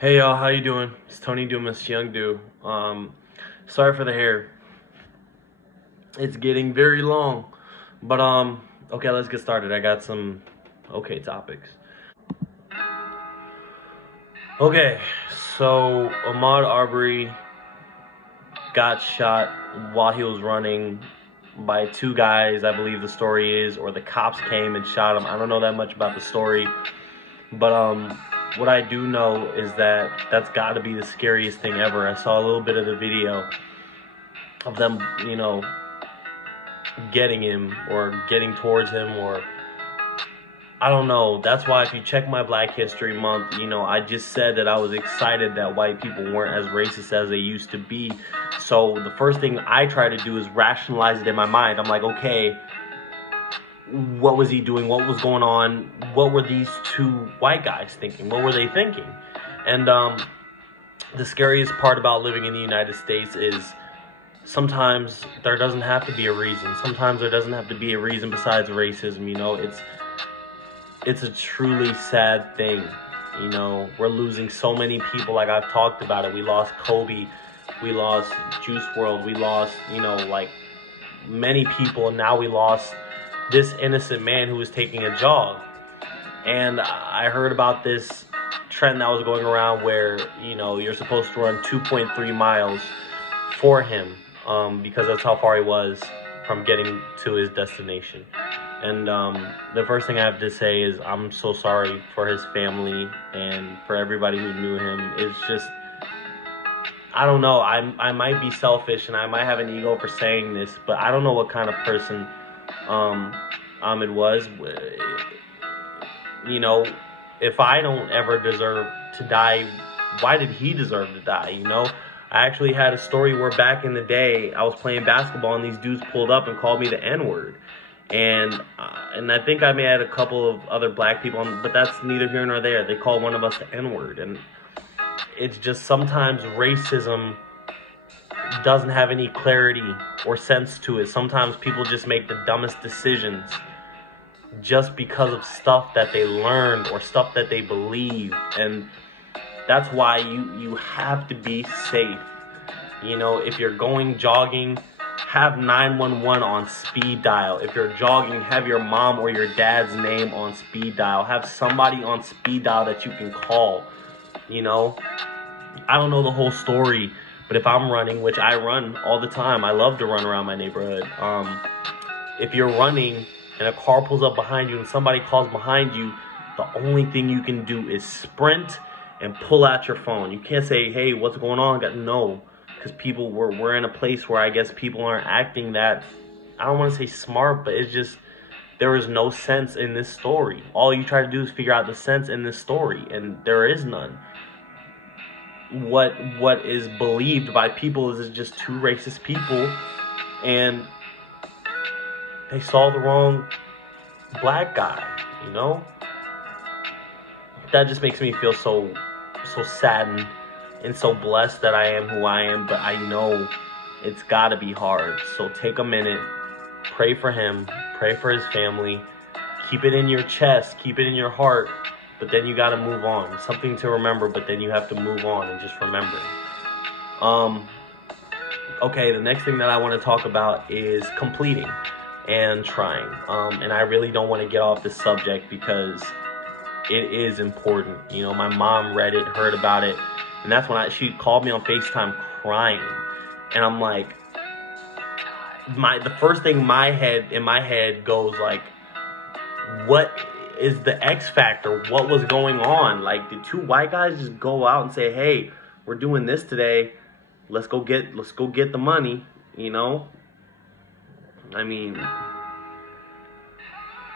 Hey y'all, how you doing? It's Tony Dumas, Young Do. Sorry for the hair. It's getting very long. But okay, let's get started. I got some okay topics. Okay, so Ahmaud Arbery got shot while he was running by two guys, I believe the story is, or the cops came and shot him. I don't know that much about the story, but what I do know is that that's got to be the scariest thing ever. I saw a little bit of the video of them, getting him or getting towards him, or I don't know. That's why if you check my Black History Month, I just said that I was excited that white people weren't as racist as they used to be. So the first thing I try to do is rationalize it in my mind. I'm like, okay, what was he doing? What was going on? What were these two white guys thinking? What were they thinking? And the scariest part about living in the United States is sometimes there doesn't have to be a reason. Sometimes there doesn't have to be a reason besides racism. It's a truly sad thing. We're losing so many people. Like I've talked about it. We lost Kobe. We lost Juice WRLD. We lost, like many people. And now we lost this innocent man who was taking a jog. And I heard about this trend that was going around where, you're supposed to run 2.3 miles for him because that's how far he was from getting to his destination. And the first thing I have to say is I'm so sorry for his family and for everybody who knew him. It's just, I don't know. I might be selfish and I might have an ego for saying this, but I don't know what kind of person Ahmed was. If I don't ever deserve to die, why did he deserve to die? I actually had a story where back in the day I was playing basketball and these dudes pulled up and called me the N-word. And I think I may have had a couple of other black people, but that's neither here nor there. They called one of us the N-word. And it's just sometimes racism doesn't have any clarity or sense to it. Sometimes people just make the dumbest decisions just because of stuff that they learned or stuff that they believe. And that's why you have to be safe. If you're going jogging, have 911 on speed dial. If you're jogging, have your mom or your dad's name on speed dial. Have somebody on speed dial that you can call. I don't know the whole story, but if I'm running, which I run all the time, I love to run around my neighborhood. If you're running and a car pulls up behind you and somebody calls behind you, the only thing you can do is sprint and pull out your phone. You can't say, hey, what's going on? No, because we're in a place where I guess people aren't acting that, I don't want to say smart, but it's just, there is no sense in this story. All you try to do is figure out the sense in this story, and there is none. What is believed by people is just two racist people, and they saw the wrong black guy, That just makes me feel so saddened and so blessed that I am who I am, but I know it's got to be hard. So take a minute, pray for him, pray for his family, keep it in your chest, keep it in your heart, but then you got to move on. Something to remember, but then you have to move on and just remember it. Okay, the next thing that I want to talk about is completing and trying. And I really don't want to get off this subject because it is important. My mom read it, heard about it, and that's when she called me on FaceTime crying. And I'm like, the first thing in my head goes like, what is the X factor? What was going on? Like, did two white guys just go out and say, hey, we're doing this today, let's go get the money? I mean,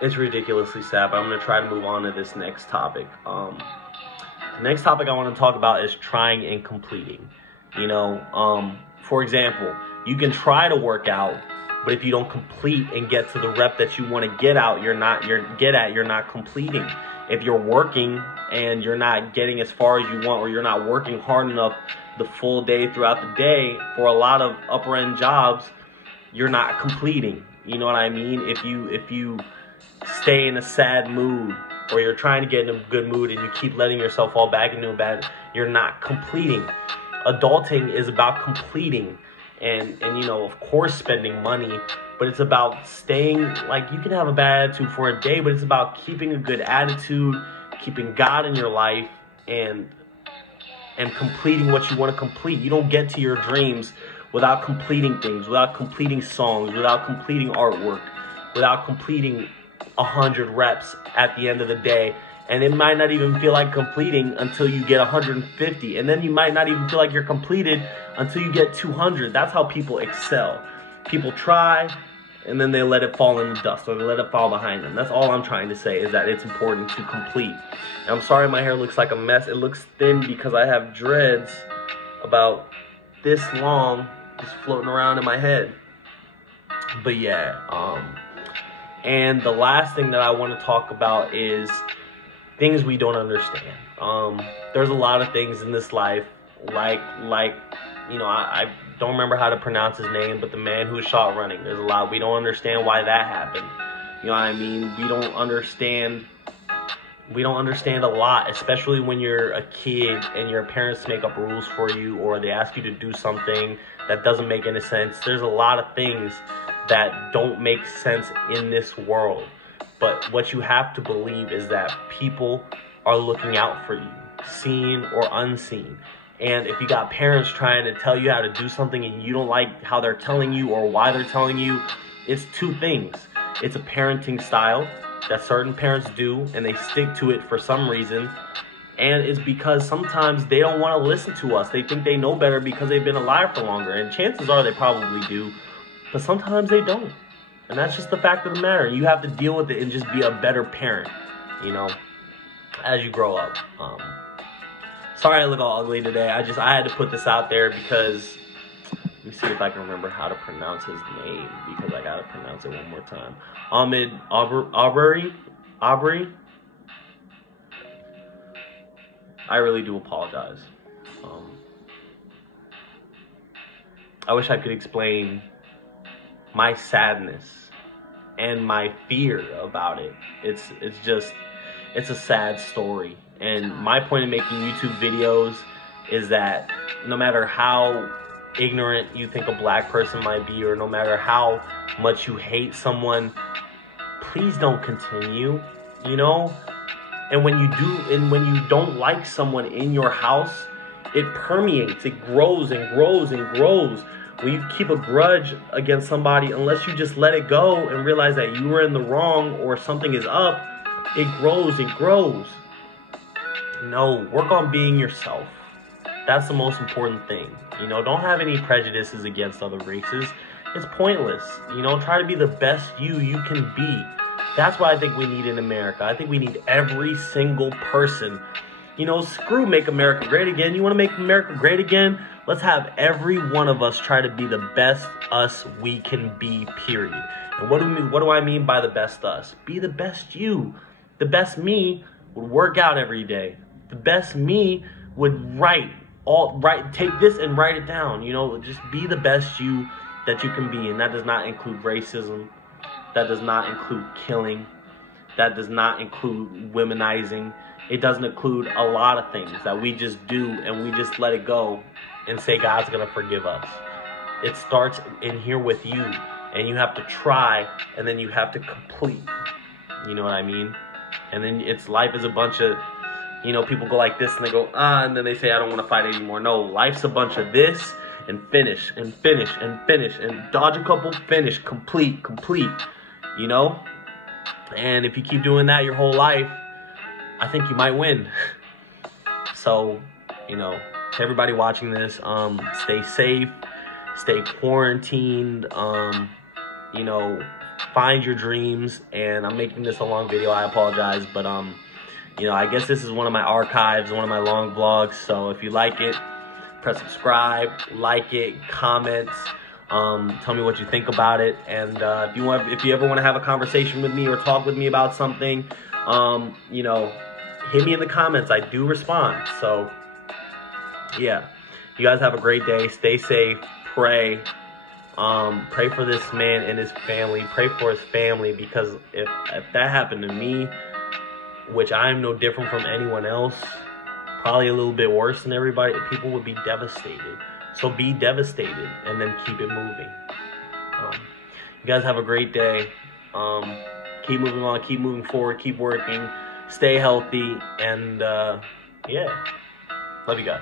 it's ridiculously sad, but I'm going to try to move on to this next topic. The next topic I want to talk about is trying and completing. For example, you can try to work out, but if you don't complete and get to the rep that you want to get out, you're not completing. If you're working and you're not getting as far as you want, or you're not working hard enough the full day throughout the day, for a lot of upper end jobs, you're not completing. You know what I mean? If you stay in a sad mood or you're trying to get in a good mood and you keep letting yourself fall back into a bad, you're not completing. Adulting is about completing and of course spending money, but it's about staying, like, you can have a bad attitude for a day, but it's about keeping a good attitude, keeping God in your life, and completing what you want to complete. You don't get to your dreams without completing things, without completing songs, without completing artwork, without completing 100 reps at the end of the day. And it might not even feel like completing until you get 150. And then you might not even feel like you're completed until you get 200. That's how people excel. People try, and then they let it fall in the dust, or they let it fall behind them. That's all I'm trying to say, is that it's important to complete. And I'm sorry my hair looks like a mess. It looks thin because I have dreads about this long just floating around in my head. But yeah, and the last thing that I want to talk about is things we don't understand. There's a lot of things in this life, like I don't remember how to pronounce his name, but the man who was shot running. There's a lot we don't understand why that happened. You know what I mean? We don't understand a lot, especially when you're a kid and your parents make up rules for you, or they ask you to do something that doesn't make any sense. There's a lot of things that don't make sense in this world. But what you have to believe is that people are looking out for you, seen or unseen. And if you got parents trying to tell you how to do something and you don't like how they're telling you or why they're telling you, it's two things. It's a parenting style that certain parents do, and they stick to it for some reason. And it's because sometimes they don't want to listen to us. They think they know better because they've been alive for longer. And chances are they probably do. But sometimes they don't. And that's just the fact of the matter. You have to deal with it and just be a better parent, as you grow up. Sorry I look all ugly today. I had to put this out there because, let me see if I can remember how to pronounce his name, because I got to pronounce it one more time. Ahmaud Arbery. I really do apologize. I wish I could explain my sadness and my fear about it. It's a sad story. And my point in making YouTube videos is that no matter how ignorant you think a black person might be, or no matter how much you hate someone, please don't continue, And when you don't like someone in your house, it permeates, it grows and grows and grows. When you keep a grudge against somebody, unless you just let it go and realize that you were in the wrong or something is up, it grows, it grows. No, work on being yourself. That's the most important thing. Don't have any prejudices against other races. It's pointless. Try to be the best you can be. That's what I think we need in America. I think we need every single person. Screw Make America Great Again. You want to make America great again? Let's have every one of us try to be the best us we can be, period. And what do I mean by the best us? Be the best you. The best me would work out every day. The best me would take this and write it down. Just be the best you that you can be. And that does not include racism. That does not include killing. That does not include womenizing. It doesn't include a lot of things that we just do and we just let it go and say God's going to forgive us. It starts in here with you, and you have to try, and then you have to complete. You know what I mean? And then life is a bunch of, people go like this and they go, and then they say, I don't want to fight anymore. No, life's a bunch of this and finish and finish and finish and dodge a couple, finish, complete. And if you keep doing that your whole life, I think you might win. So, to everybody watching this, stay safe, stay quarantined, find your dreams. And I'm making this a long video, I apologize, but I guess this is one of my archives, one of my long vlogs. So if you like it, press subscribe, like it, comment, tell me what you think about it. And if you ever want to have a conversation with me or talk with me about something, hit me in the comments. I do respond. So yeah, you guys have a great day. Stay safe. Pray. Pray for this man and his family. Pray for his family, because if that happened to me, which I'm no different from anyone else, probably a little bit worse than everybody, people would be devastated. So be devastated and then keep it moving. You guys have a great day. Keep moving on, keep moving forward, keep working, stay healthy, and yeah, love you guys.